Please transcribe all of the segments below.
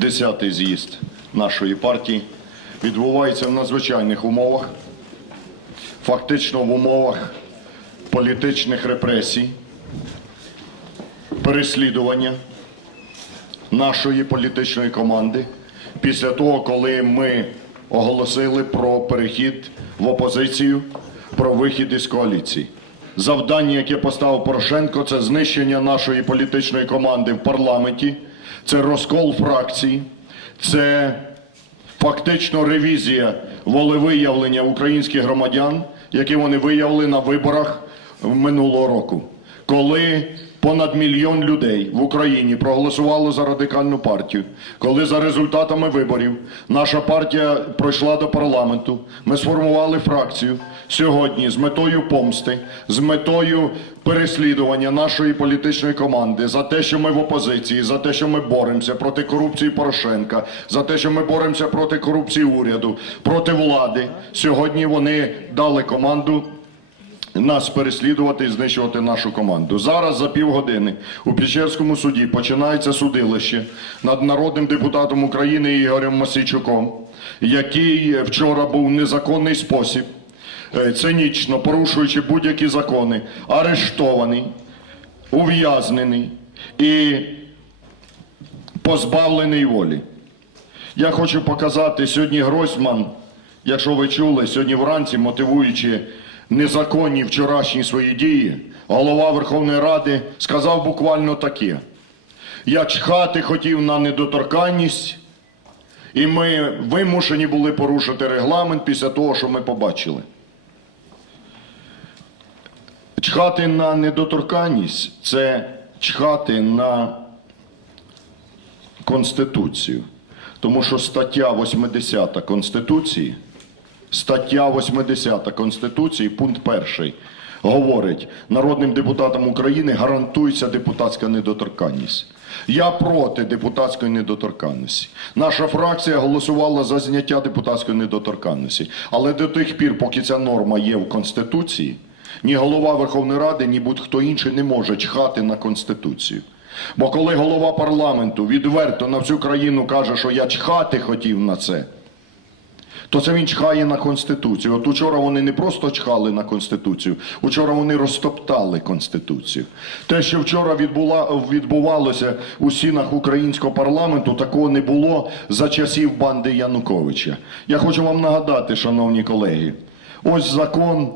10-й з'їзд нашої партії відбувається в надзвичайних умовах, фактично в умовах політичних репресій, переслідування нашої політичної команди після того, коли ми оголосили про перехід в опозицію, про вихід із коаліції. Завдання, яке поставив Порошенко, це знищення нашої політичної команди в парламенті, це розкол фракцій, це фактично ревізія волевиявлення українських громадян, які вони виявили на виборах минулого року, коли понад мільйон людей в Україні проголосували за радикальну партію, коли за результатами виборів наша партія пройшла до парламенту, ми сформували фракцію сьогодні з метою помсти, з метою переслідування нашої політичної команди за те, що ми в опозиції, за те, що ми боремося проти корупції Порошенка, за те, що ми боремося проти корупції уряду, проти влади. Сьогодні вони дали команду нас переслідувати і знищувати нашу команду. Зараз за півгодини у Печерському суді починається судилище над народним депутатом України Ігорем Масійчуком, який вчора був незаконний спосіб, е, цинічно порушуючи будь-які закони, арештований, ув'язнений і позбавлений волі. Я хочу показати сьогодні Гройсман, якщо ви чули, сьогодні вранці, мотивуючи незаконні вчорашні свої дії, голова Верховної Ради сказав буквально таке: я чхати хотів на недоторканність, і ми вимушені були порушити регламент після того, що ми побачили. Чхати на недоторканність це чхати на Конституцію. Тому що стаття 80 Конституції, стаття 80 Конституції, пункт 1, говорить, народним депутатам України гарантується депутатська недоторканність. Я проти депутатської недоторканності. Наша фракція голосувала за зняття депутатської недоторканності. Але до тих пір, поки ця норма є в Конституції, ні голова Верховної Ради, ні будь-хто інший не може чхати на Конституцію. Бо коли голова парламенту відверто на всю країну каже, що я чхати хотів на це, то це він чхає на Конституцію. От учора вони не просто чхали на Конституцію, учора вони розтоптали Конституцію. Те, що вчора відбула, відбувалося у стінах українського парламенту, такого не було за часів банди Януковича. Я хочу вам нагадати, шановні колеги, ось закон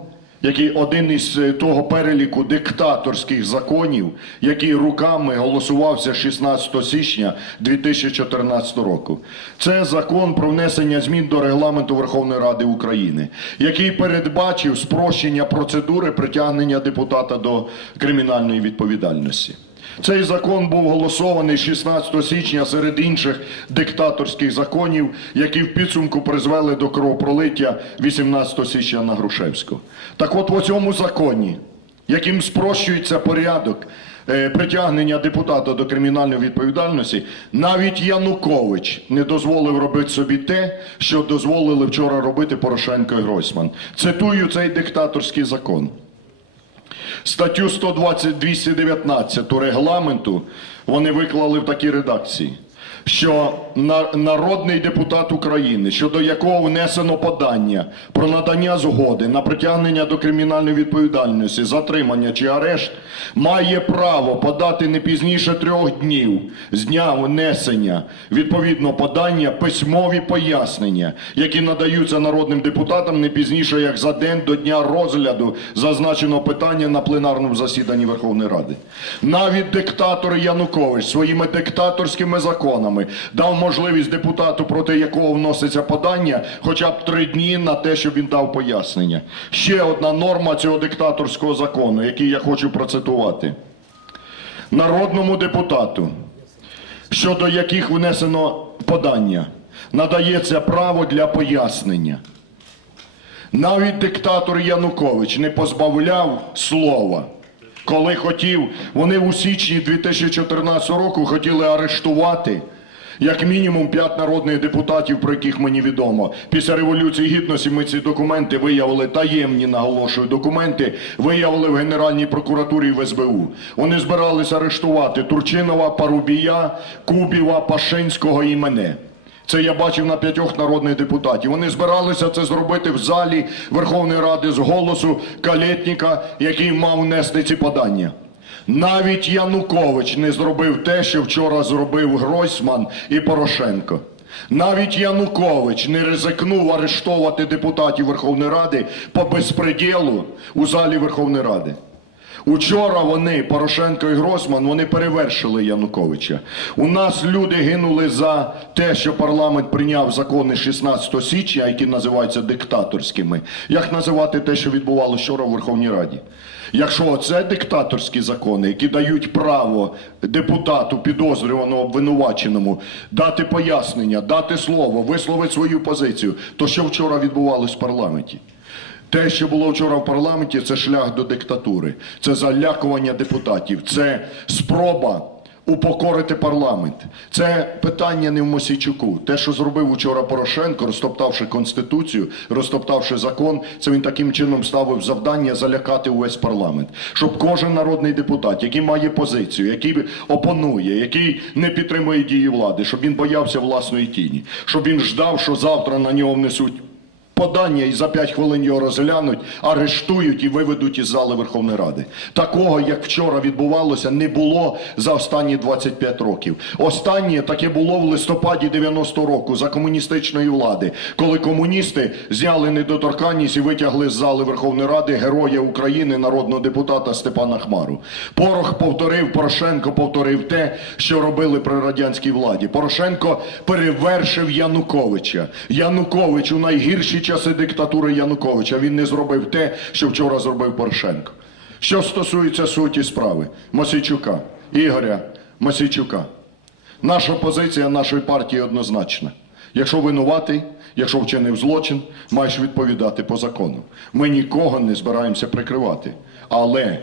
який один із е, того переліку диктаторських законів, який руками голосувався 16 січня 2014 року. Це закон про внесення змін до регламенту Верховної Ради України, який передбачив спрощення процедури притягнення депутата до кримінальної відповідальності. Цей закон був голосований 16 січня серед інших диктаторських законів, які в підсумку призвели до кровопролиття 18 січня на Грушевську. Так от у цьому законі, яким спрощується порядок е, притягнення депутата до кримінальної відповідальності, навіть Янукович не дозволив робити собі те, що дозволили вчора робити Порошенко і Гройсман. Цитую цей диктаторський закон. Статтю 120 219 регламенту вони виклали в такій редакції, що народний депутат України, щодо якого внесено подання про надання згоди на притягнення до кримінальної відповідальності, затримання чи арешт, має право подати не пізніше трьох днів з дня внесення відповідного подання письмові пояснення, які надаються народним депутатам не пізніше як за день до дня розгляду зазначеного питання на пленарному засіданні Верховної Ради. Навіть диктатор Янукович своїми диктаторськими законами дав можливість депутату, проти якого вноситься подання, хоча б три дні на те, щоб він дав пояснення. Ще одна норма цього диктаторського закону, який я хочу процитувати. Народному депутату, щодо яких внесено подання, надається право для пояснення. Навіть диктатор Янукович не позбавляв слова. Коли хотів, вони у січні 2014 року хотіли арештувати Як мінімум п'ять народних депутатів, про яких мені відомо. Після Революції Гідності ми ці документи виявили, таємні, наголошую, документи виявили в Генеральній прокуратурі в СБУ. Вони збиралися арештувати Турчинова, Парубія, Кубіва, Пашинського і мене. Це я бачив на п'ятьох народних депутатів. Вони збиралися це зробити в залі Верховної Ради з голосу Калєтніка, який мав нести ці подання. Навіть Янукович не зробив те, що вчора зробив Гройсман і Порошенко. Навіть Янукович не ризикнув арештовувати депутатів Верховної Ради по безпреділу у залі Верховної Ради. Учора вони, Порошенко і Гросман, вони перевершили Януковича. У нас люди гинули за те, що парламент прийняв закони 16 січня, які називаються диктаторськими. Як називати те, що відбувалося вчора в Верховній Раді? Якщо це диктаторські закони, які дають право депутату, підозрюваному, обвинуваченому дати пояснення, дати слово, висловити свою позицію, то що вчора відбувалося в парламенті? Те, що було вчора в парламенті, це шлях до диктатури, це залякування депутатів, це спроба упокорити парламент. Це питання не в Мосійчуку. Те, що зробив вчора Порошенко, розтоптавши конституцію, розтоптавши закон, це він таким чином ставив завдання залякати увесь парламент, щоб кожен народний депутат, який має позицію, який опонує, який не підтримує дії влади, щоб він боявся власної тіні, щоб він ждав, що завтра на нього внесуть подання і за 5 хвилин його розглянуть, арештують і виведуть із зали Верховної Ради. Такого, як вчора відбувалося, не було за останні 25 років. Останнє таке було в листопаді 90 року за комуністичної влади, коли комуністи зняли недоторканність і витягли з зали Верховної Ради героя України, народного депутата Степана Хмару. Порох повторив, Порошенко повторив те, що робили при радянській владі. Порошенко перевершив Януковича. Янукович у найгірші часи диктатури Януковича. Він не зробив те, що вчора зробив Порошенко. Що стосується суті справи Мосійчука, Ігоря Мосійчука, наша позиція нашої партії однозначна. Якщо винуватий, якщо вчинив злочин, маєш відповідати по закону. Ми нікого не збираємося прикривати. Але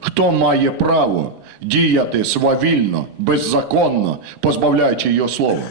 хто має право діяти свавільно, беззаконно, позбавляючи його слова?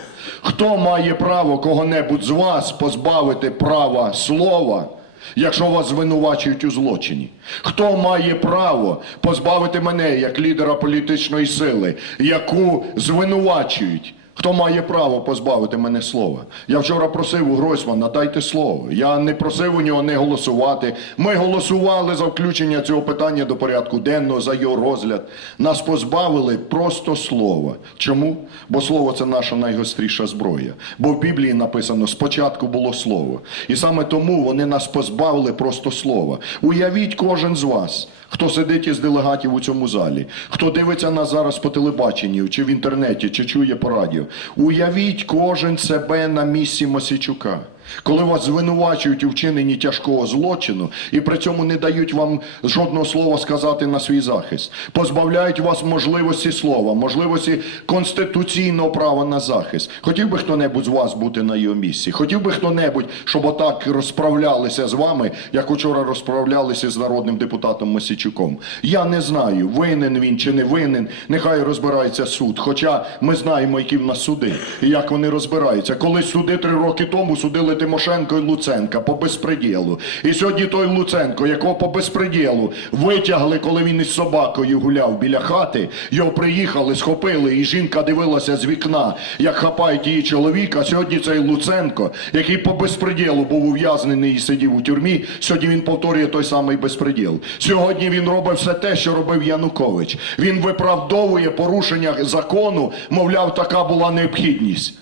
Хто має право кого-небудь з вас позбавити права слова? Якщо вас звинувачують у злочині, хто має право позбавити мене як лідера політичної сили, яку звинувачують? Хто має право позбавити мене слова? Я вчора просив у Гройсмана, дайте слово. Я не просив у нього не голосувати. Ми голосували за включення цього питання до порядку денного, за його розгляд. Нас позбавили просто слова. Чому? Бо слово це наша найгостріша зброя. Бо в Біблії написано: спочатку було слово. І саме тому вони нас позбавили просто слова. Уявіть кожен з вас. Хто сидить із делегатів у цьому залі, хто дивиться нас зараз по телебаченню, чи в інтернеті, чи чує по радіо. Уявіть кожен себе на місці Мосійчука. Коли вас звинувачують у вчиненні тяжкого злочину і при цьому не дають вам жодного слова сказати на свій захист, позбавляють вас можливості слова, можливості конституційного права на захист. Хотів би хто-небудь з вас бути на його місці? Хотів би хто-небудь, щоб отак розправлялися з вами, як учора розправлялися з народним депутатом Мосійчуком? Я не знаю, винен він чи не винен. Нехай розбирається суд. Хоча ми знаємо, які в нас суди і як вони розбираються. Колись суди три роки тому судили Тимошенко і Луценка по безпреділу. І сьогодні той Луценко, якого по безпреділу витягли, коли він із собакою гуляв біля хати, його приїхали, схопили, і жінка дивилася з вікна, як хапають її чоловіка. Сьогодні цей Луценко, який по безпреділу був ув'язнений і сидів у тюрмі, сьогодні він повторює той самий безпреділ. Сьогодні він робить все те, що робив Янукович. Він виправдовує порушення закону, мовляв, така була необхідність.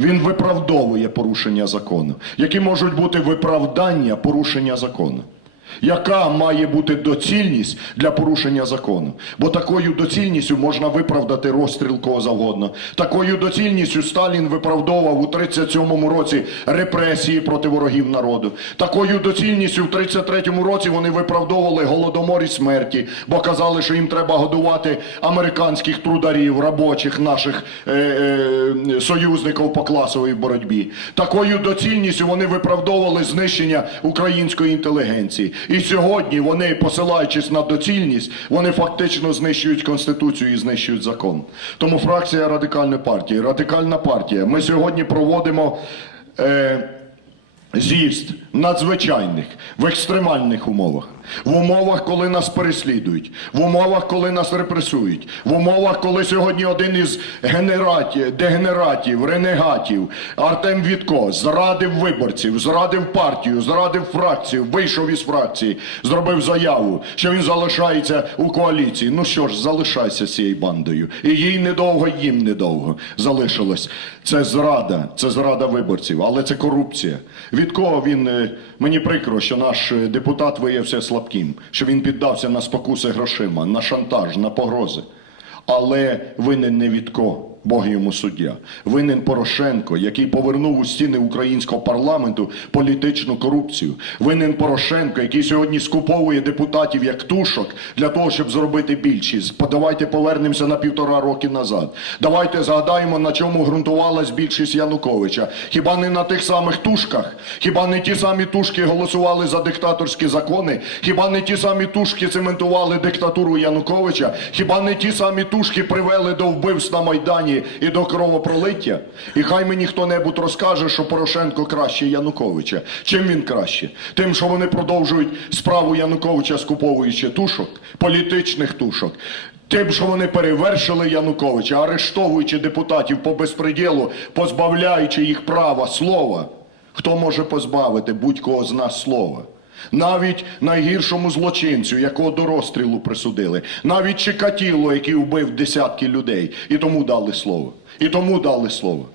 Він виправдовує порушення закону. Які можуть бути виправдання порушення закону? Яка має бути доцільність для порушення закону? Бо такою доцільністю можна виправдати розстріл кого завгодно. Такою доцільністю Сталін виправдовував у 37-му році репресії проти ворогів народу. Такою доцільністю в 33-му році вони виправдовували голодомор і смерті, бо казали, що їм треба годувати американських трударів, робочих наших е, е, союзників по класовій боротьбі. Такою доцільністю вони виправдовували знищення української інтелігенції. І сьогодні вони, посилаючись на доцільність, вони фактично знищують конституцію і знищують закон. Тому фракція радикальної партії, радикальна партія. Ми сьогодні проводимо. Е, З'їзд надзвичайних в екстремальних умовах, в умовах, коли нас переслідують, в умовах, коли нас репресують, в умовах, коли сьогодні один із генератів, дегенератів, ренегатів Артем Вітко зрадив виборців, зрадив партію, зрадив фракцію, вийшов із фракції, зробив заяву, що він залишається у коаліції. Ну що ж, залишайся цією бандою. І їй недовго, їм недовго залишилось. Це зрада, це зрада виборців, але це корупція. Від кого він е, мені прикро, що наш е, депутат виявився слабким, що він піддався на спокуси грошима, на шантаж, на погрози. Але винен не Вітко, Бог йому суддя. Винен Порошенко, який повернув у стіни українського парламенту політичну корупцію. Винен Порошенко, який сьогодні скуповує депутатів як тушок для того, щоб зробити більшість. Давайте повернемося на півтора роки назад. Давайте згадаємо, на чому ґрунтувалась більшість Януковича. Хіба не на тих самих тушках? Хіба не ті самі тушки голосували за диктаторські закони? Хіба не ті самі тушки цементували диктатуру Януковича? Хіба не ті самі тушки привели до вбивств на Майдані і до кровопролиття? І хай мені хто-небудь розкаже, що Порошенко краще Януковича. Чим він краще? Тим, що вони продовжують справу Януковича, скуповуючи тушок, політичних тушок. Тим, що вони перевершили Януковича, арештовуючи депутатів по безпреділу, позбавляючи їх права слова. Хто може позбавити будь-кого з нас слова? Навіть найгіршому злочинцю, якого до розстрілу присудили, навіть Чикатіло, який вбив десятки людей, і тому дали слово. І тому дали слово.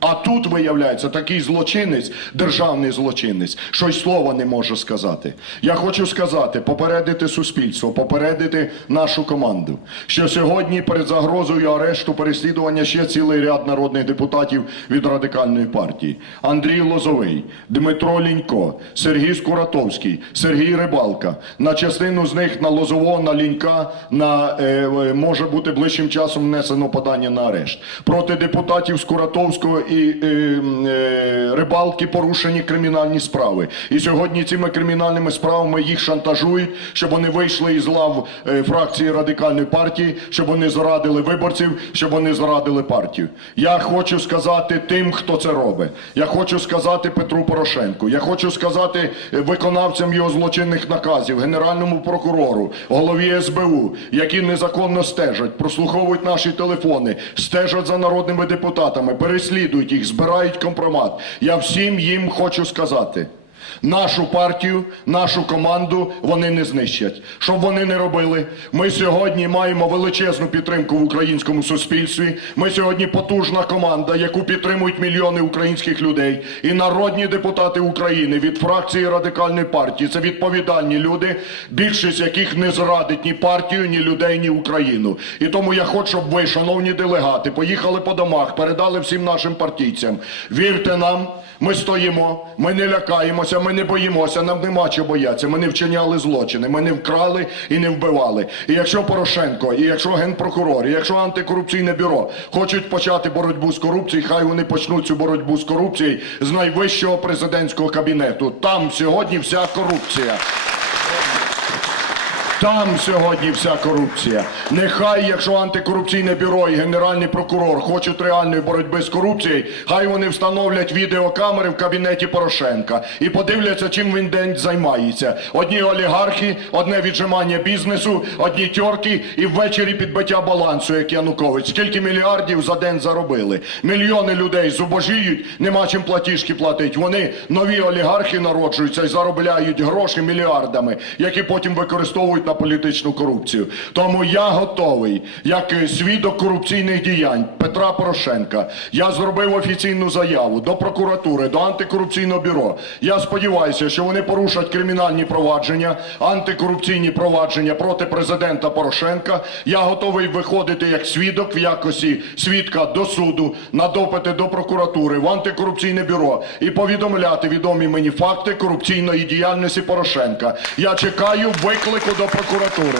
А тут виявляється такий злочинець, державний злочинець, що й слова не може сказати. Я хочу сказати, попередити суспільство, попередити нашу команду, що сьогодні перед загрозою арешту переслідування ще цілий ряд народних депутатів від радикальної партії: Андрій Лозовий, Дмитро Лінько, Сергій Скуратовський, Сергій Рибалка. На частину з них на Лозового, на Лінька, на е, може бути ближчим часом внесено подання на арешт. Проти депутатів Скуратовського і е, е, Рибалки порушені кримінальні справи. І сьогодні цими кримінальними справами їх шантажують, щоб вони вийшли із лав е, фракції радикальної партії, щоб вони зрадили виборців, щоб вони зрадили партію. Я хочу сказати тим, хто це робить. Я хочу сказати Петру Порошенку. Я хочу сказати е, виконавцям його злочинних наказів, генеральному прокурору, голові СБУ, які незаконно стежать, прослуховують наші телефони, стежать за народними депутатами, переслідують їх, збирають компромат. Я всім їм хочу сказати. Нашу партію, нашу команду вони не знищать. Щоб вони не робили, ми сьогодні маємо величезну підтримку в українському суспільстві. Ми сьогодні потужна команда, яку підтримують мільйони українських людей. І народні депутати України від фракції радикальної партії це відповідальні люди, більшість яких не зрадить ні партію, ні людей, ні Україну. І тому я хочу, щоб ви, шановні делегати, поїхали по домах, передали всім нашим партійцям. Вірте нам. Ми стоїмо, ми не лякаємося, ми не боїмося, нам нема чого боятися. Ми не вчиняли злочини, ми не вкрали і не вбивали. І якщо Порошенко, і якщо генпрокурор, і якщо антикорупційне бюро хочуть почати боротьбу з корупцією, хай вони почнуть цю боротьбу з корупцією з найвищого президентського кабінету. Там сьогодні вся корупція. Там сьогодні вся корупція. Нехай, якщо антикорупційне бюро і генеральний прокурор хочуть реальної боротьби з корупцією, хай вони встановлять відеокамери в кабінеті Порошенка і подивляться, чим він день займається. Одні олігархи, одне віджимання бізнесу, одні тьорки і ввечері підбиття балансу, як Янукович. Скільки мільярдів за день заробили? Мільйони людей зубожіють, нема чим платіжки платить. Вони нові олігархи народжуються і заробляють гроші мільярдами, які потім використовують на політичну корупцію. Тому я готовий, як свідок корупційних діянь Петра Порошенка. Я зробив офіційну заяву до прокуратури, до антикорупційного бюро. Я сподіваюся, що вони порушать кримінальні провадження, антикорупційні провадження проти президента Порошенка. Я готовий виходити як свідок в якості свідка до суду на допити до прокуратури в антикорупційне бюро і повідомляти відомі мені факти корупційної діяльності Порошенка. Я чекаю виклику до прокуратури.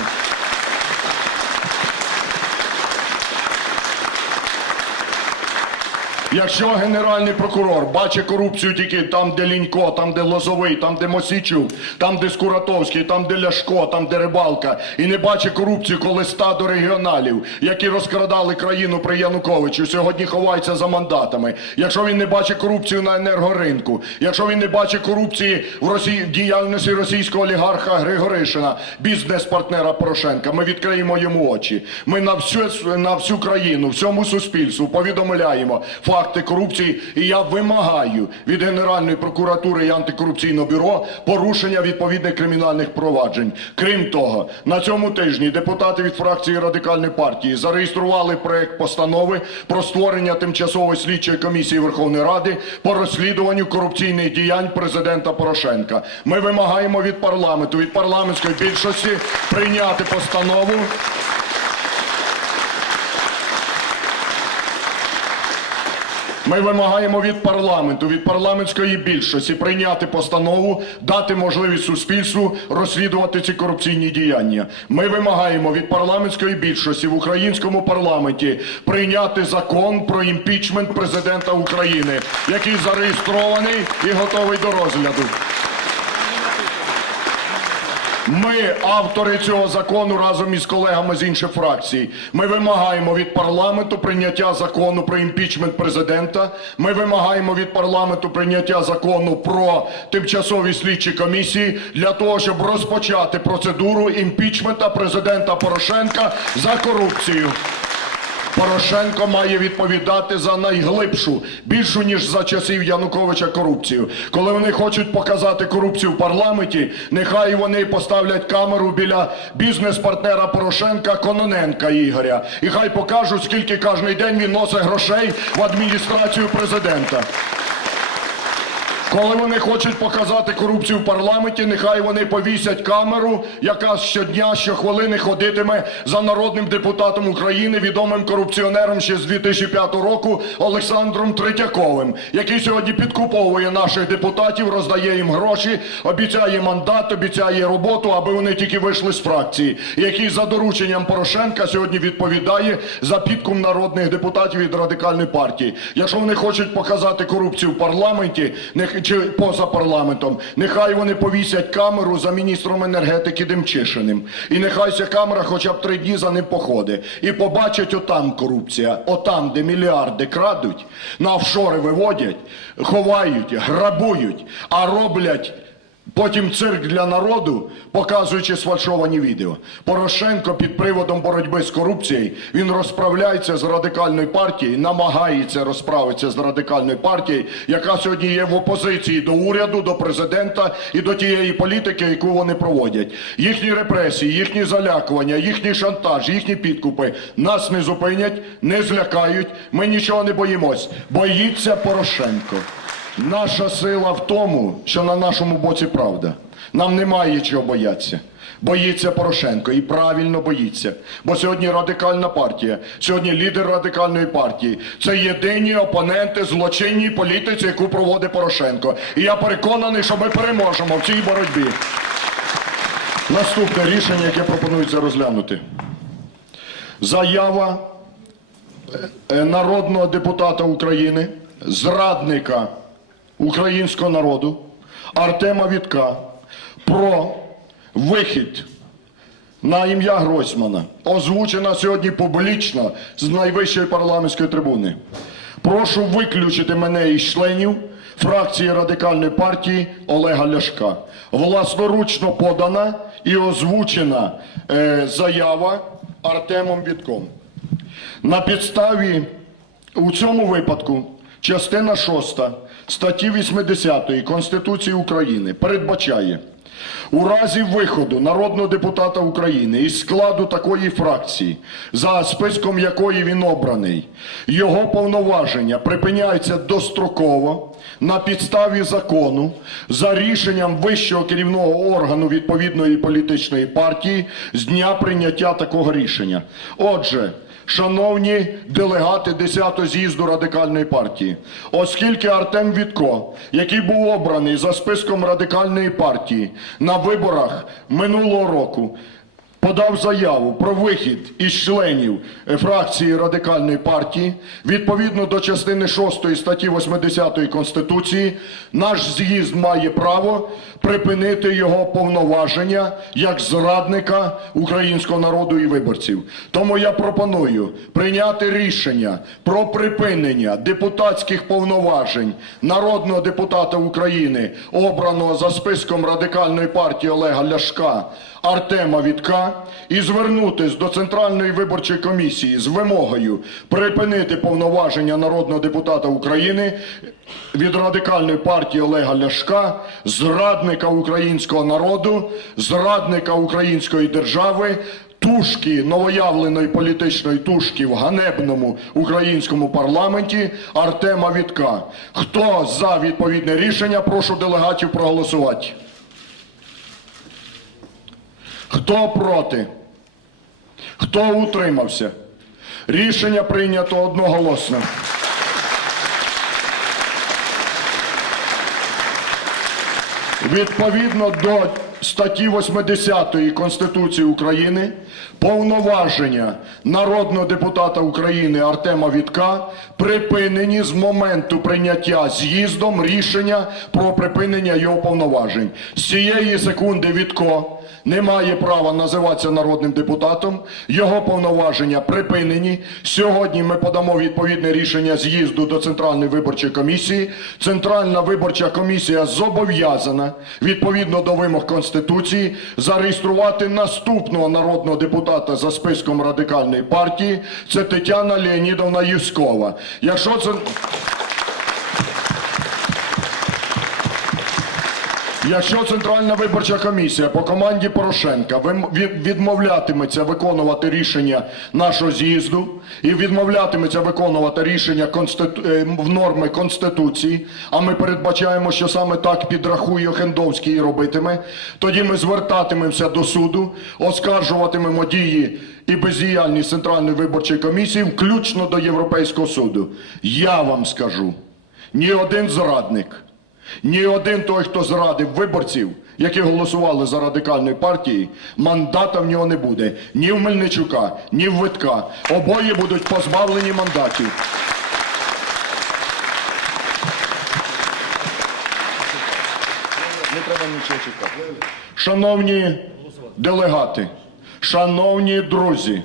Якщо генеральний прокурор бачить корупцію тільки там, де Лінько, там, де Лозовий, там, де Мосійчук, там, де Скуратовський, там, де Ляшко, там, де Рибалка, і не бачить корупцію, коли стадо регіоналів, які розкрадали країну при Януковичу, сьогодні ховаються за мандатами. Якщо він не бачить корупцію на енергоринку, якщо він не бачить корупції в Росії діяльності російського олігарха Григоришина, бізнес-партнера Порошенка, ми відкриємо йому очі. Ми на всю на всю країну, всьому суспільству повідомляємо факти корупції. І я вимагаю від Генеральної прокуратури і антикорупційного бюро порушення відповідних кримінальних проваджень. Крім того, на цьому тижні депутати від фракції радикальної партії зареєстрували проект постанови про створення тимчасової слідчої комісії Верховної Ради по розслідуванню корупційних діянь президента Порошенка. Ми вимагаємо від парламенту, від парламентської більшості прийняти постанову. Ми вимагаємо від парламенту, від парламентської більшості прийняти постанову, дати можливість суспільству розслідувати ці корупційні діяння. Ми вимагаємо від парламентської більшості в українському парламенті прийняти закон про імпічмент президента України, який зареєстрований і готовий до розгляду. Ми, автори цього закону, разом із колегами з інших фракцій, ми вимагаємо від парламенту прийняття закону про імпічмент президента. Ми вимагаємо від парламенту прийняття закону про тимчасові слідчі комісії для того, щоб розпочати процедуру імпічмента президента Порошенка за корупцію. Порошенко має відповідати за найглибшу, більшу ніж за часів Януковича корупцію. Коли вони хочуть показати корупцію в парламенті, нехай вони поставлять камеру біля бізнес-партнера Порошенка Кононенка Ігоря. І хай покажуть, скільки кожен день він носить грошей в адміністрацію президента. Коли вони хочуть показати корупцію в парламенті, нехай вони повісять камеру, яка щодня, щохвилини ходитиме за народним депутатом України, відомим корупціонером ще з 2005 року Олександром Третьяковим, який сьогодні підкуповує наших депутатів, роздає їм гроші, обіцяє мандат, обіцяє роботу, аби вони тільки вийшли з фракції, який за дорученням Порошенка сьогодні відповідає за підкуп народних депутатів від радикальної партії. Якщо вони хочуть показати корупцію в парламенті, нех- чи поза парламентом, нехай вони повісять камеру за міністром енергетики Демчишиним. І нехай ця камера хоча б три дні за ним походить. І побачать отам корупція, отам, де мільярди крадуть, на офшори виводять, ховають, грабують, а роблять Потім цирк для народу, показуючи сфальшовані відео. Порошенко під приводом боротьби з корупцією, він розправляється з радикальною партією, намагається розправитися з радикальною партією, яка сьогодні є в опозиції до уряду, до президента і до тієї політики, яку вони проводять. Їхні репресії, їхні залякування, їхній шантаж, їхні підкупи нас не зупинять, не злякають. Ми нічого не боїмось. Боїться Порошенко. Наша сила в тому, що на нашому боці правда. Нам немає чого боятися. Боїться Порошенко і правильно боїться. Бо сьогодні радикальна партія, сьогодні лідер радикальної партії. Це єдині опоненти злочинній політиці, яку проводить Порошенко. І я переконаний, що ми переможемо в цій боротьбі. Наступне рішення, яке пропонується розглянути. Заява е, народного депутата України, зрадника українського народу Артема Вітка про вихід на ім'я Гройсмана, озвучена сьогодні публічно з найвищої парламентської трибуни. Прошу виключити мене із членів фракції радикальної партії Олега Ляшка. Власноручно подана і озвучена е, заява Артемом Вітком. На підставі у цьому випадку частина 6 статті 80 Конституції України передбачає у разі виходу народного депутата України із складу такої фракції, за списком якої він обраний, його повноваження припиняються достроково на підставі закону за рішенням вищого керівного органу відповідної політичної партії з дня прийняття такого рішення. Отже, Шановні делегати 10-го з'їзду радикальної партії, оскільки Артем Вітко, який був обраний за списком радикальної партії на виборах минулого року, подав заяву про вихід із членів е, фракції радикальної партії відповідно до частини 6 статті 80 Конституції. Наш з'їзд має право припинити його повноваження як зрадника українського народу і виборців. Тому я пропоную прийняти рішення про припинення депутатських повноважень народного депутата України, обраного за списком радикальної партії Олега Ляшка Артема Вітка, і звернутись до Центральної виборчої комісії з вимогою припинити повноваження народного депутата України від радикальної партії Олега Ляшка, зрадника українського народу, зрадника української держави. Тушки новоявленої політичної тушки в ганебному українському парламенті Артема Вітка. Хто за відповідне рішення, прошу делегатів проголосувати. Хто проти? Хто утримався? Рішення прийнято одноголосно. Відповідно до статті 80 Конституції України повноваження народного депутата України Артема Вітка припинені з моменту прийняття з'їздом рішення про припинення його повноважень. З цієї секунди Вітко не має права називатися народним депутатом, його повноваження припинені. Сьогодні ми подамо відповідне рішення з'їзду до Центральної виборчої комісії. Центральна виборча комісія зобов'язана відповідно до вимог Конституції зареєструвати наступного народного депутата за списком радикальної партії. Це Тетяна Леонідовна Юскова. Якщо це Якщо Центральна виборча комісія по команді Порошенка відмовлятиметься виконувати рішення нашого з'їзду і відмовлятиметься виконувати рішення е, в норми Конституції, а ми передбачаємо, що саме так підрахує Хендовський і робитиме, тоді ми звертатимемося до суду, оскаржуватимемо дії і бездіяльність Центральної виборчої комісії, включно до Європейського суду. Я вам скажу, ні один зрадник. Ні один той, хто зрадив виборців, які голосували за радикальною партією, мандата в нього не буде. Ні в Мельничука, ні в Витка. Обоє будуть позбавлені мандатів. Не треба нічого чекати. Шановні делегати, шановні друзі,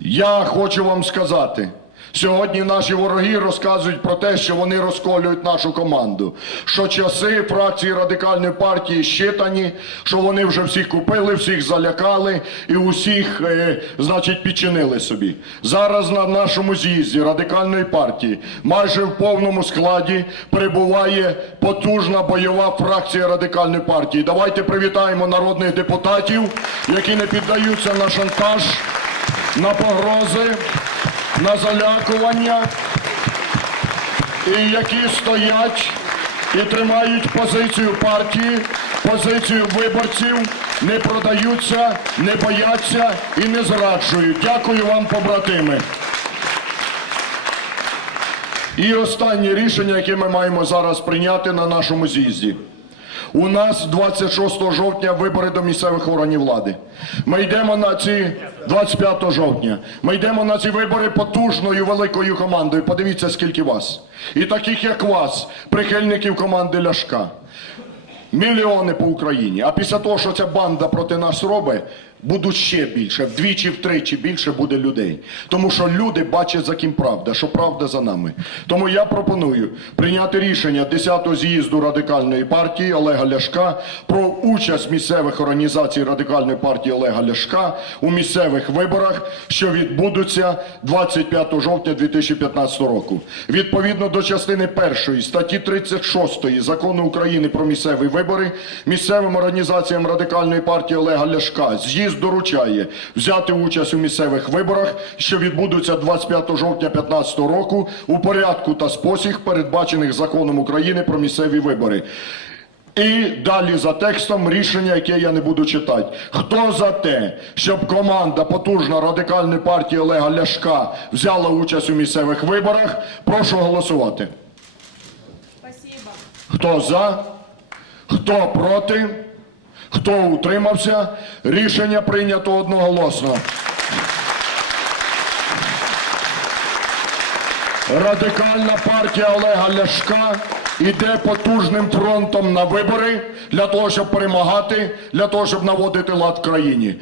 я хочу вам сказати. Сьогодні наші вороги розказують про те, що вони розколюють нашу команду. Що часи фракції радикальної партії щитані, що вони вже всіх купили, всіх залякали і усіх, е, значить, підчинили собі. Зараз на нашому з'їзді радикальної партії майже в повному складі перебуває потужна бойова фракція радикальної партії. Давайте привітаємо народних депутатів, які не піддаються на шантаж, на погрози на залякування, і які стоять і тримають позицію партії, позицію виборців, не продаються, не бояться і не зраджують. Дякую вам, побратими. І останнє рішення, яке ми маємо зараз прийняти на нашому з'їзді. У нас 26 жовтня вибори до місцевих органів влади. Ми йдемо на ці 25 жовтня. Ми йдемо на ці вибори потужною великою командою. Подивіться, скільки вас. І таких, як вас, прихильників команди Ляшка. Мільйони по Україні. А після того, що ця банда проти нас робить, будуть ще більше, вдвічі, втричі більше буде людей. Тому що люди бачать за ким правда, що правда за нами. Тому я пропоную прийняти рішення 10-го з'їзду радикальної партії Олега Ляшка про участь місцевих організацій радикальної партії Олега Ляшка у місцевих виборах, що відбудуться 25 жовтня 2015 року. Відповідно до частини 1 статті 36 закону України про місцеві вибори, місцевим організаціям радикальної партії Олега Ляшка з'їзд доручає взяти участь у місцевих виборах, що відбудуться 25 жовтня 2015 року у порядку та спосіб, передбачених законом України про місцеві вибори. І далі за текстом рішення, яке я не буду читати. Хто за те, щоб команда потужна радикальної партії Олега Ляшка взяла участь у місцевих виборах, прошу голосувати. Спасибо. Хто за? Хто проти? Хто утримався? Рішення прийнято одноголосно. Радикальна партія Олега Ляшка йде потужним фронтом на вибори для того, щоб перемагати, для того, щоб наводити лад в країні.